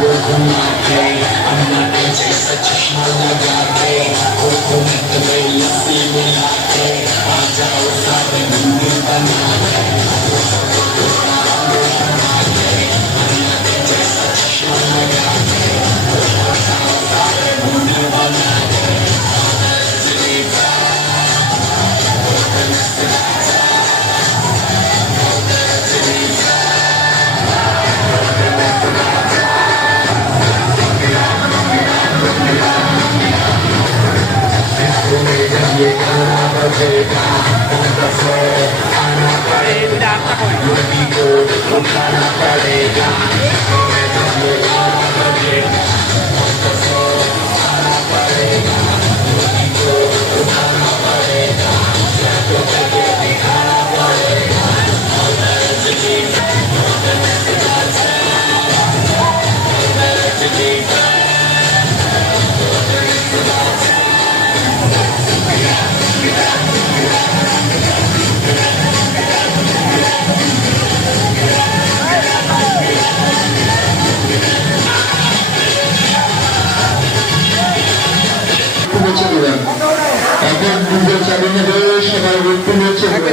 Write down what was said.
घुमा के अन्ना के जैसा चश्मा लगा के हुकूमत में लस्सी मिला के आ जाओ सारे मंदिर बना के अन्ना के जैसा चश्मा लगा के आ जाओ सारे मंदिर बना के ये गाना बजेगा से आना पड़ेगा मुर्गी को उठाना पड़ेगा ये गाना बजेगा से आना पड़ेगा मुर्गी को उठाना पड़ेगा तो करके दिखाना पड़ेगा এখন নিজের চালিয়ে সবাই